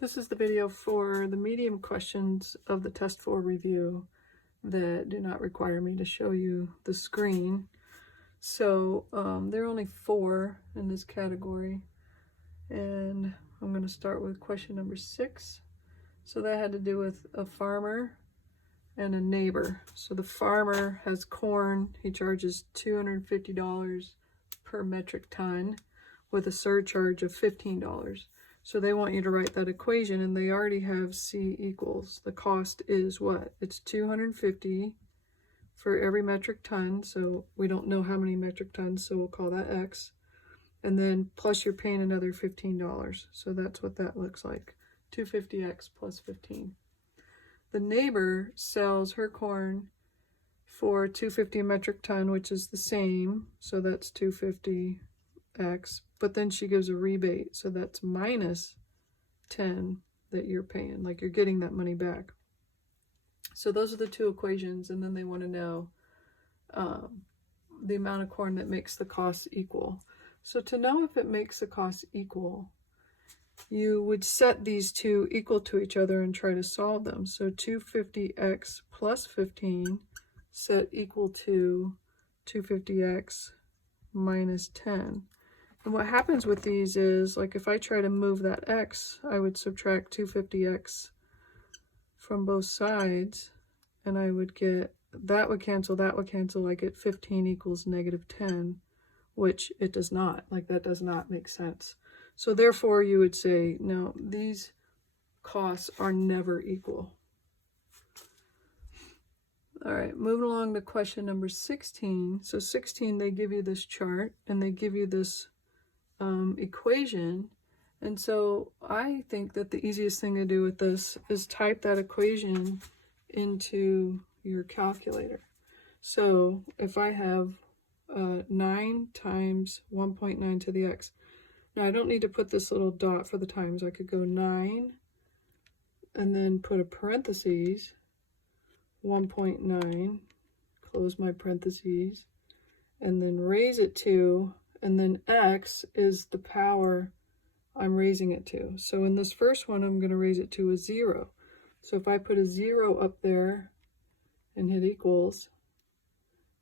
This is the video for the medium questions of the Test 4 review that do not require me to show you the screen. So there are only 4 in this category, and I'm going to start with question number 6. So that had to do with a farmer and a neighbor. So the farmer has corn. He charges $250 per metric ton with a surcharge of $15. So they want you to write that equation, and they already have C equals. The cost is what? It's 250 for every metric ton. So we don't know how many metric tons, so we'll call that X. And then plus you're paying another $15. So that's what that looks like. 250X plus 15. The neighbor sells her corn for 250 a metric ton, which is the same. So that's 250X. But then she gives a rebate, so that's minus 10 that you're paying, like you're getting that money back. So those are the 2 equations, and then they want to know the amount of corn that makes the cost equal. So to know if it makes the cost equal, you would set these 2 equal to each other and try to solve them. So 250X plus 15 set equal to 250X minus 10. And what happens with these is, like if I try to move that X, I would subtract 250X from both sides, and I would get, that would cancel, I get 15 equals negative 10, which it does not. Like that does not make sense. So therefore you would say, no, these costs are never equal. All right, moving along to question number 16. So 16, they give you this chart, and they give you this equation. And so I think that the easiest thing to do with this is type that equation into your calculator. So if I have 9 times 1.9 to the x. Now I don't need to put this little dot for the times. I could go 9 and then put a parentheses, 1.9, close my parentheses, and then raise it to, and then x is the power I'm raising it to. So in this first one, I'm going to raise it to a 0. So if I put a 0 up there and hit equals,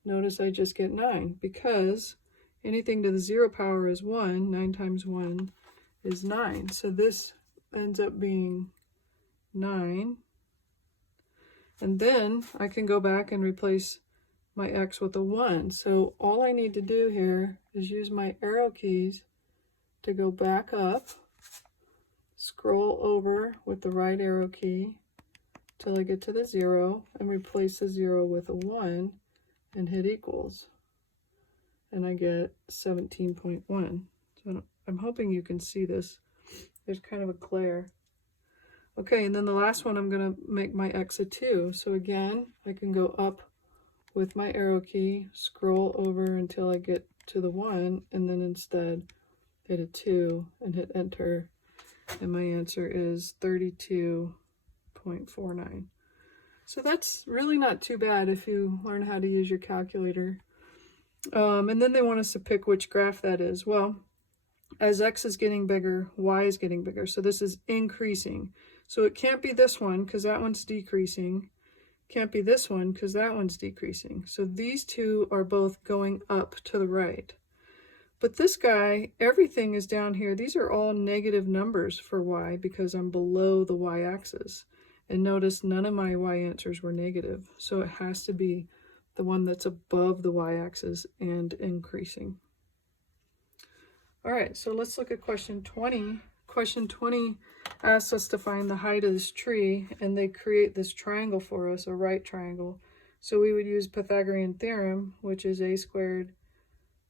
notice I just get 9, because anything to the 0 power is 1. 9 times 1 is 9. So this ends up being 9. And then I can go back and replace my x with a 1. So all I need to do here is use my arrow keys to go back up, scroll over with the right arrow key till I get to the 0, and replace the 0 with a 1 and hit equals. And I get 17.1. So I'm hoping you can see this. There's kind of a glare. Okay, and then the last one, I'm going to make my x a 2. So again, I can go up with my arrow key, scroll over until I get to the 1, and then instead hit a 2 and hit enter. And my answer is 32.49. So that's really not too bad if you learn how to use your calculator. And then they want us to pick which graph that is. Well, as x is getting bigger, y is getting bigger. So this is increasing. So it can't be this one because that one's decreasing. Can't be this one because that one's decreasing. So these 2 are both going up to the right. But this guy, everything is down here. These are all negative numbers for y because I'm below the y-axis. And notice none of my y answers were negative. So it has to be the one that's above the y-axis and increasing. All right, so let's look at question 20. Question 20 asks us to find the height of this tree, and they create this triangle for us, a right triangle. So we would use Pythagorean theorem, which is a squared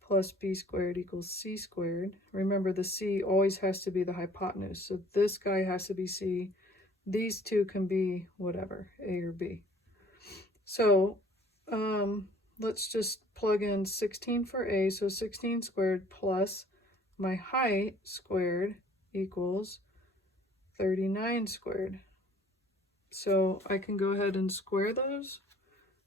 plus b squared equals c squared. Remember, the c always has to be the hypotenuse. So this guy has to be c. These 2 can be whatever, a or b. So let's just plug in 16 for a. So 16 squared plus my height squared equals 39 squared. So I can go ahead and square those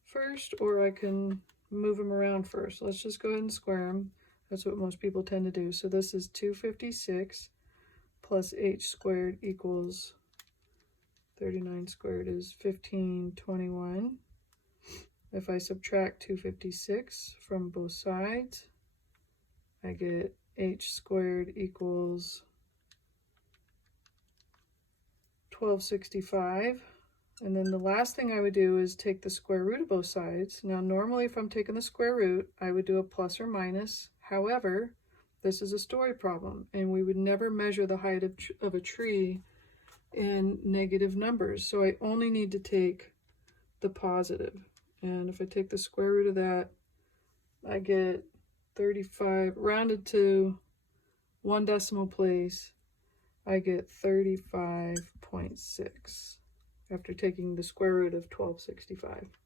first, or I can move them around first. Let's just go ahead and square them. That's what most people tend to do. So this is 256 plus h squared equals 39 squared is 1521. If I subtract 256 from both sides, I get h squared equals 1265. And then the last thing I would do is take the square root of both sides. Now normally if I'm taking the square root, I would do a plus or minus. However, this is a story problem and we would never measure the height of a tree in negative numbers. So I only need to take the positive. And if I take the square root of that, I get 35, rounded to 1 decimal place, I get 35.6 after taking the square root of 1265.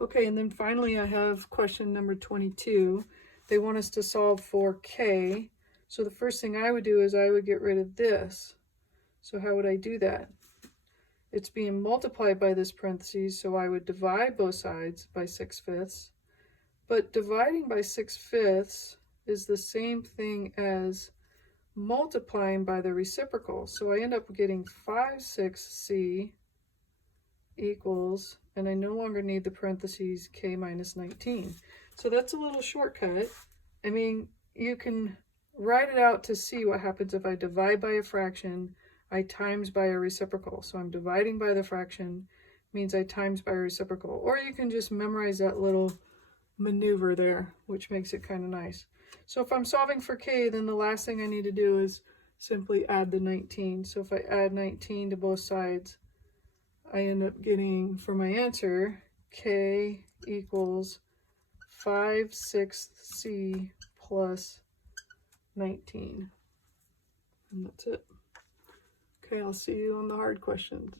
Okay, and then finally I have question number 22. They want us to solve for k. So the first thing I would do is I would get rid of this. So how would I do that? It's being multiplied by this parentheses, so I would divide both sides by 6/5. But dividing by 6/5 is the same thing as multiplying by the reciprocal. So I end up getting 5/6c equals, and I no longer need the parentheses k minus 19. So that's a little shortcut. I mean, you can write it out to see what happens if I divide by a fraction, I times by a reciprocal. So I'm dividing by the fraction, means I times by a reciprocal. Or you can just memorize that little maneuver there, which makes it kind of nice. So if I'm solving for k, then the last thing I need to do is simply add the 19. So if I add 19 to both sides, I end up getting, for my answer, k equals 5/6c plus 19. And that's it. Okay, I'll see you on the hard questions.